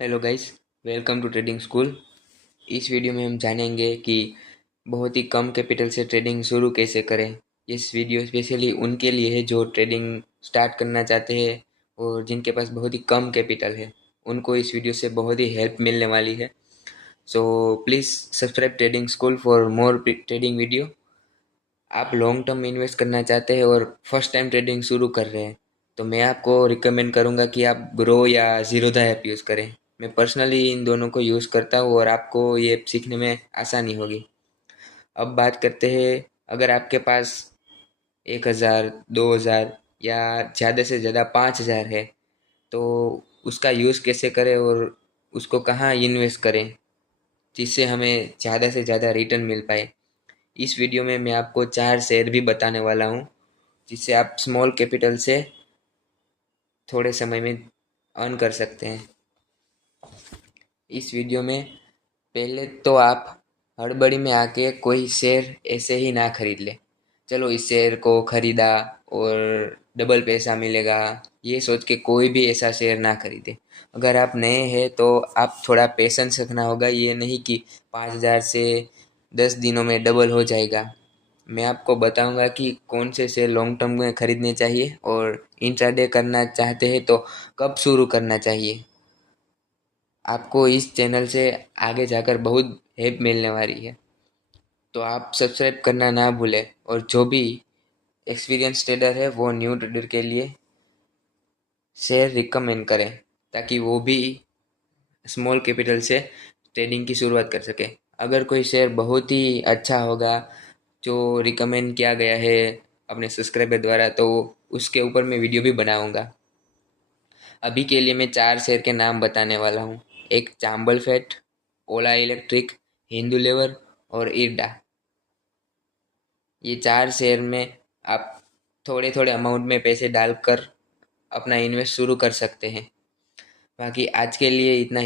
Hello guys, welcome to trading school. इस video में हम जानेंगे कि बहुत ही कम कैपिटल से ट्रेडिंग शुरू कैसे करें। इस वीडियो स्पेशली उनके लिए है जो ट्रेडिंग स्टार्ट करना चाहते हैं और जिनके पास बहुत ही कम कैपिटल है। उनको इस वीडियो से बहुत ही हेल्प मिलने वाली है। So please subscribe trading school for more trading video. आप लॉन्ग टर्म इन्वेस्ट करना चाहते हैं और फर्स्ट टाइम ट्रेडिंग शुरू कर रहे हैं तो मैं आपको रिकमेंड करूंगा कि आप ग्रो या ज़ीरोधा ऐप यूज़ करें। मैं पर्सनली इन दोनों को यूज़ करता हूँ और आपको ये ऐप सीखने में आसानी होगी। अब बात करते हैं, अगर आपके पास 1,000, 2,000 या ज़्यादा से ज़्यादा 5,000 है तो उसका यूज़ कैसे करें और उसको कहाँ इन्वेस्ट करें जिससे हमें ज़्यादा से ज़्यादा रिटर्न मिल पाए। इस वीडियो में मैं आपको 4 शेयर भी बताने वाला हूँ जिससे आप स्मॉल कैपिटल से थोड़े समय में अर्न कर सकते हैं। इस वीडियो में पहले तो आप हड़बड़ी में आके कोई शेयर ऐसे ही ना खरीद ले। चलो इस शेयर को खरीदा और डबल पैसा मिलेगा, ये सोच के कोई भी ऐसा शेयर ना खरीदे। अगर आप नए हैं तो आप थोड़ा पेशेंस रखना होगा। ये नहीं कि 5,000 से 10 दिनों में डबल हो जाएगा। मैं आपको बताऊंगा कि कौन से शेयर लॉन्ग टर्म में खरीदने चाहिए और इंट्राडे करना चाहते हैं तो कब शुरू करना चाहिए। आपको इस चैनल से आगे जाकर बहुत हेल्प मिलने वाली है तो आप सब्सक्राइब करना ना भूलें। और जो भी एक्सपीरियंस ट्रेडर है वो न्यू ट्रेडर के लिए शेयर रिकमेंड करें ताकि वो भी स्मॉल कैपिटल से ट्रेडिंग की शुरुआत कर सके। अगर कोई शेयर बहुत ही अच्छा होगा जो रिकमेंड किया गया है अपने सब्सक्राइबर द्वारा तो उसके ऊपर मैं वीडियो भी बनाऊंगा। अभी के लिए मैं 4 शेयर के नाम बताने वाला हूँ। एक चांबल फैट, ओला इलेक्ट्रिक, हिंदू लेवर और इरडा। ये 4 शेयर में आप थोड़े थोड़े अमाउंट में पैसे डालकर अपना इन्वेस्ट शुरू कर सकते हैं। बाकी आज के लिए इतना